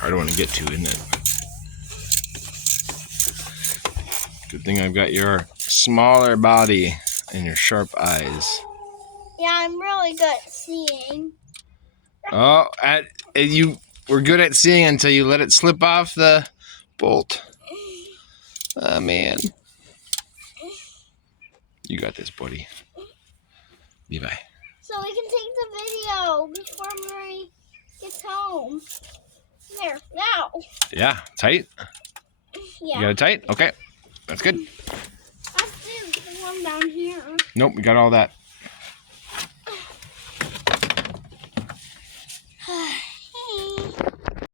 hard one to get to, isn't it? Good thing I've got your smaller body and your sharp eyes. Yeah, I'm really good at seeing. Oh, you were good at seeing until you let it slip off the bolt. Oh, man. You got this, buddy. Levi. So we can take the video before Marie gets home. There, now. Yeah, tight? Yeah. You got it tight? Okay, that's good. Let's do the one down here. Nope, we got all that.